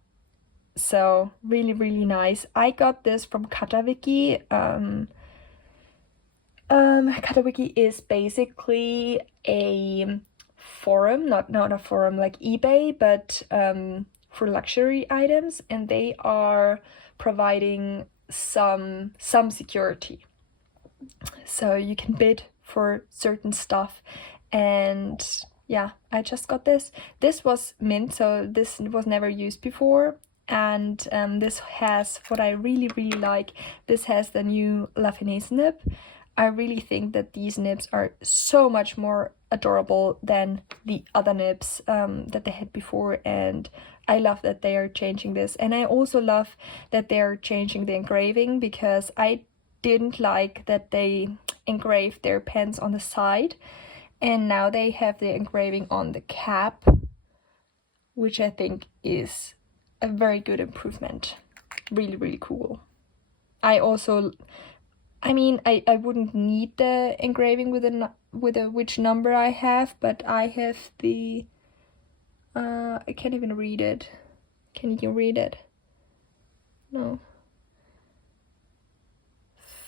so really nice. I got this from Katawiki. Katawiki is basically a forum, not a forum like eBay, but for luxury items, and they are providing some security, so you can bid for certain stuff. And yeah, I just got this was mint, so this was never used before. And this has what I really like. This has the new La Finesse nib. I really think that these nibs are so much more adorable than the other nibs that they had before, and I love that they are changing this. And I also love that they are changing the engraving, because I didn't like that they engraved their pens on the side, and now they have the engraving on the cap, which I think is a very good improvement. Really cool. I wouldn't need the engraving with which number I have, but I have the I can't even read it. Can you read it? No.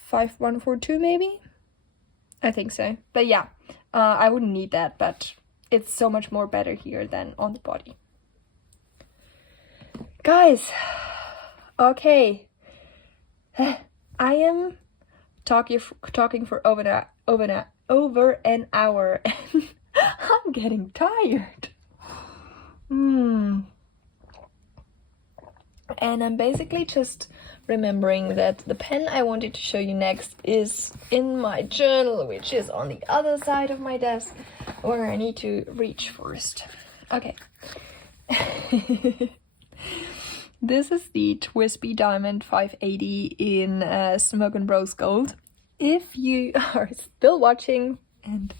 5142 maybe? I think so. But yeah, I wouldn't need that, but it's so much more better here than on the body. Guys, okay. I am talking for over an hour and I'm getting tired. And I'm basically just remembering that the pen I wanted to show you next is in my journal, which is on the other side of my desk, where I need to reach first. Okay. This is the Twsbi Diamond 580 in Smoke and Rose Gold. If you are still watching and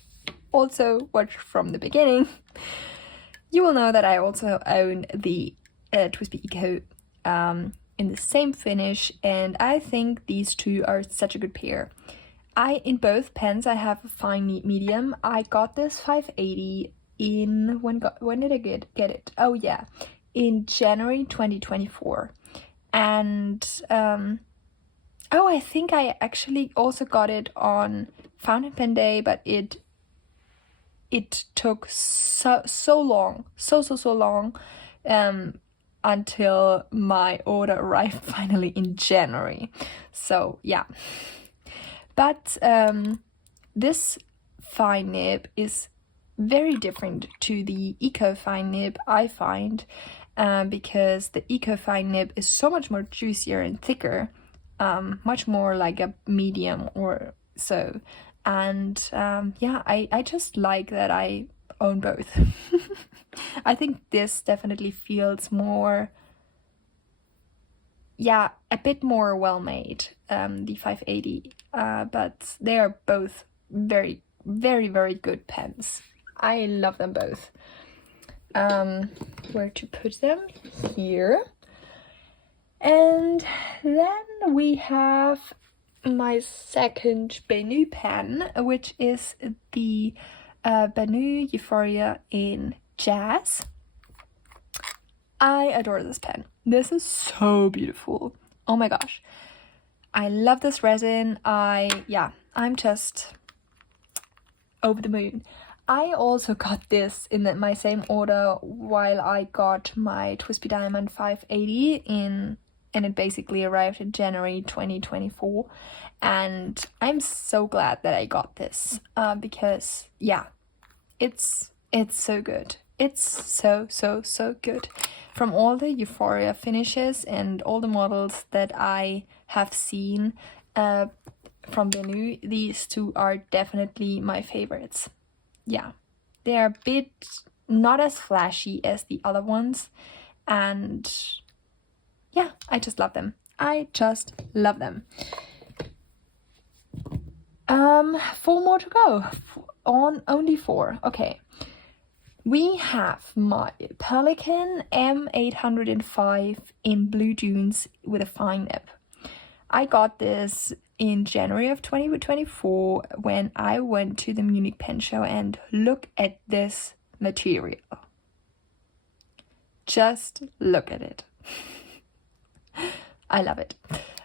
also watch from the beginning, you will know that I also own the Twsbi Eco in the same finish, and I think these two are such a good pair. In both pens I have a fine medium. I got this 580 in when did I get it? Oh yeah, in January 2024. And I think I actually also got it on Fountain Pen Day, but it took so long until my order arrived finally in January. So yeah, but this fine nib is very different to the Eco fine nib, I find, because the Eco fine nib is so much more juicier and thicker, much more like a medium or so. And yeah, I just like that I own both. I think this definitely feels more, yeah, a bit more well made, the 580, but they are both very, very, very good pens. I love them both. Where to put them? Here. And then we have my second Benu pen, which is the Benu Euphoria in Jazz. I adore this pen. This is so beautiful. Oh my gosh. I love this resin. I'm just over the moon. I also got this in my same order while I got my Twsbi Diamond 580 and it basically arrived in January 2024. And I'm so glad that I got this because yeah, it's so good. It's so good. From all the Euphoria finishes and all the models that I have seen from Benu, these two are definitely my favorites. Yeah, they are a bit not as flashy as the other ones, and yeah, I just love them. I just love them. 4 more to go. Only 4. Okay. We have my Pelikan M605 in Blue Dunes with a fine nib. I got this in January of 2024 when I went to the Munich Pen Show, and look at this material. Just look at it. I love it.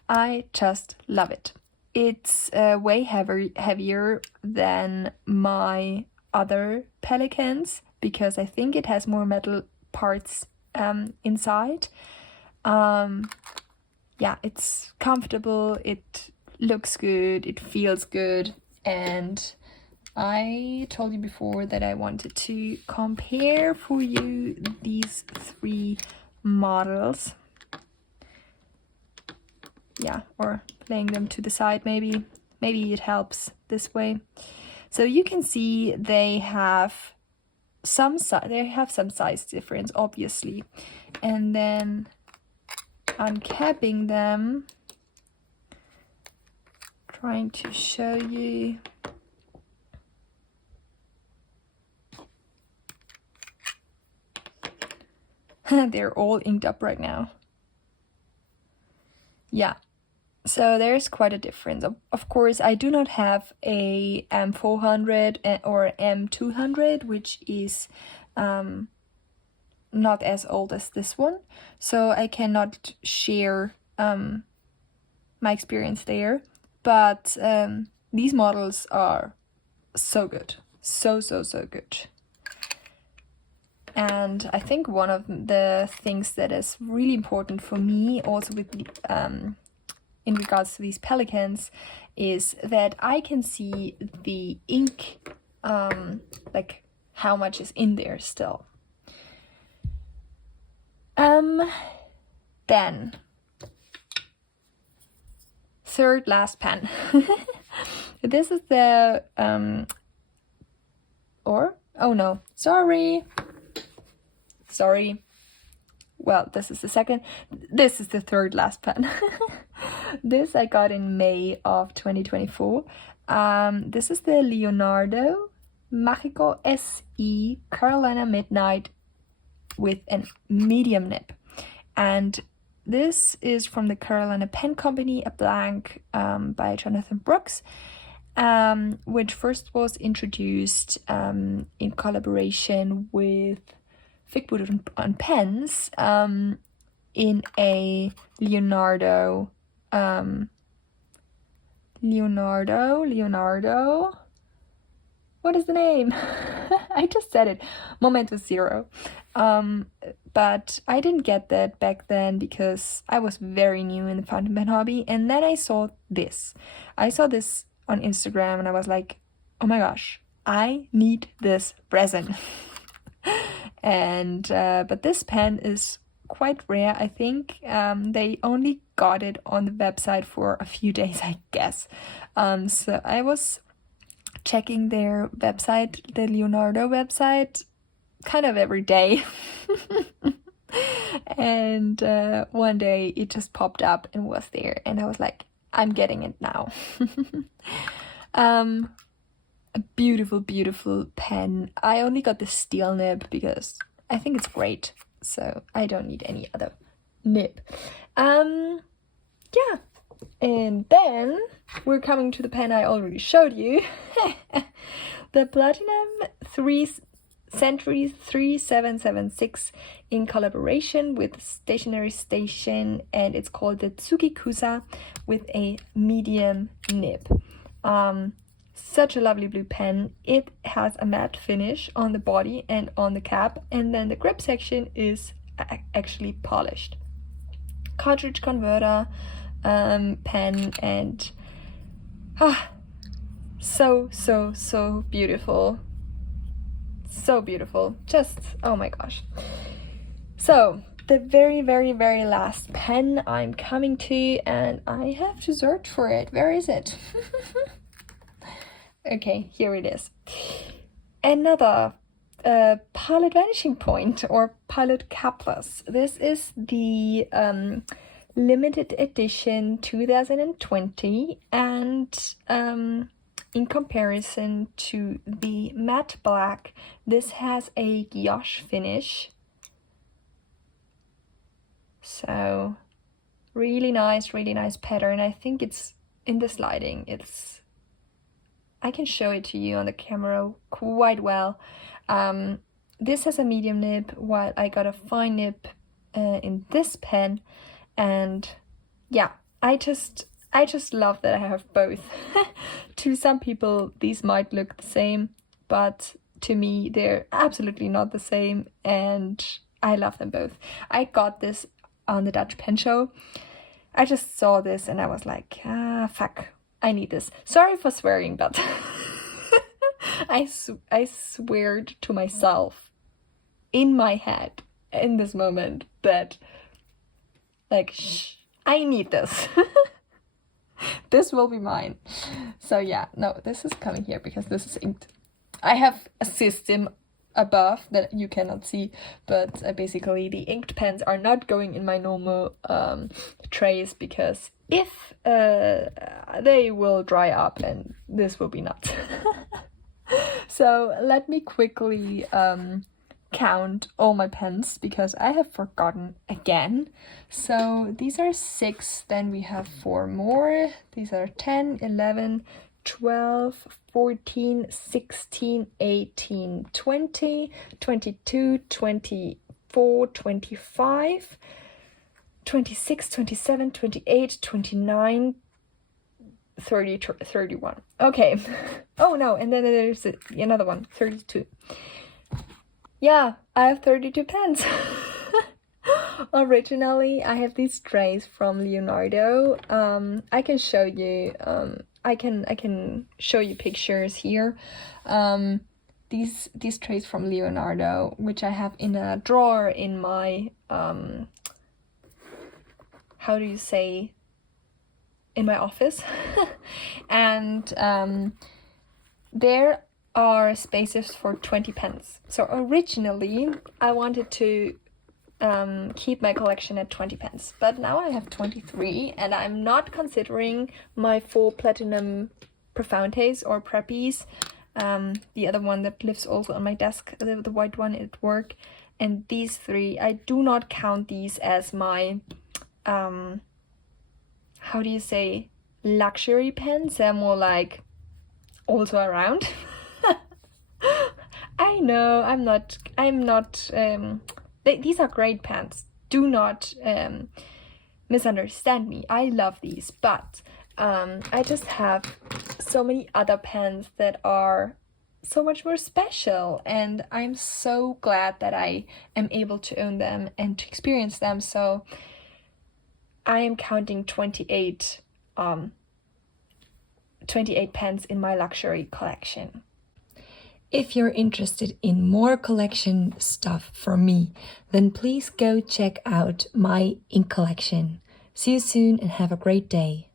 I just love it. It's way heavier than my other Pelikans because I think it has more metal parts inside. Yeah, it's comfortable, it looks good, it feels good, and I told you before that I wanted to compare for you these 3 models. Yeah, or laying them to the side maybe it helps this way. So you can see they have some size difference, obviously, and then uncapping them, trying to show you. They're all inked up right now. Yeah, so there's quite a difference. Of course, I do not have a M400 or M200, which is not as old as this one, so I cannot share my experience there, but these models are so good, so good. And I think one of the things that is really important for me also with in regards to these Pelikans is that I can see the ink, like how much is in there still. Then third last pen. This is the oh no, sorry. Well, this is the second. This is the third last pen. This I got in May of 2024. This is the Leonardo Mago SE Carolina Midnight with a medium nib. And this is from the Carolina Pen Company, a blank by Jonathan Brooks, which first was introduced in collaboration with Figwood on Pens in a Leonardo, what is the name? I just said it, Momento Zero. But I didn't get that back then because I was very new in the fountain pen hobby. And then I saw this. I saw this on Instagram and I was like, oh my gosh, I need this resin. And but this pen is quite rare, I think. They only got it on the website for a few days, I guess. So I was checking their website, the Leonardo website, kind of every day. And one day it just popped up and was there, and I was like, I'm getting it now. A beautiful, beautiful pen. I only got the steel nib because I think it's great, so I don't need any other nib. Yeah, and then we're coming to the pen I already showed you. The Platinum Century 3776 in collaboration with Stationery Station, and it's called the Tsukikusa with a medium nib. Such a lovely blue pen. It has a matte finish on the body and on the cap, and then the grip section is actually polished. Cartridge converter pen, and so beautiful. So beautiful. Just, oh my gosh. So the very last pen I'm coming to, and I have to search for it. Where is it? Okay, here it is. Another pilot vanishing point, or pilot capless. This is the limited edition 2020, and in comparison to the matte black, this has a gouache finish. So really nice pattern. I think it's in this lighting, I can show it to you on the camera quite well. This has a medium nib, while I got a fine nib in this pen. And yeah, I just love that I have both. To some people these might look the same, but to me they're absolutely not the same, and I love them both. I got this on the Dutch Pen Show. I just saw this and I was like, fuck, I need this. Sorry for swearing, but I swear to myself in my head in this moment that, like, shh, I need this. This will be mine. So yeah, no, this is coming here because this is inked. I have a system above that you cannot see, but basically the inked pens are not going in my normal trays, because if they will dry up and this will be nuts. So let me quickly count all my pens, because I have forgotten again. So these are 6, then we have 4 more. These are 10, 11, 12, 14, 16, 18, 20, 22, 24, 25, 26, 27, 28, 29, 30, 31. Okay. Oh no, and then there's another one, 32. Yeah, I have 32 pens. Originally, I have these trays from Leonardo. I can show you. I can show you pictures here. These trays from Leonardo, which I have in a drawer in my how do you say, in my office. And there are spaces for 20 pens. So originally I wanted to keep my collection at 20 pens, but now I have 23, and I'm not considering my 4 platinum Profoundes or Preppies, the other one that lives also on my desk, the white one at work, and these 3, I do not count these as my how do you say, luxury pens. They're more like also around. I know, I'm not these are great pens, do not misunderstand me. I love these, but I just have so many other pens that are so much more special, and I'm so glad that I am able to own them and to experience them. So I am counting 28 pens in my luxury collection. If you're interested in more collection stuff from me, then please go check out my ink collection. See you soon and have a great day.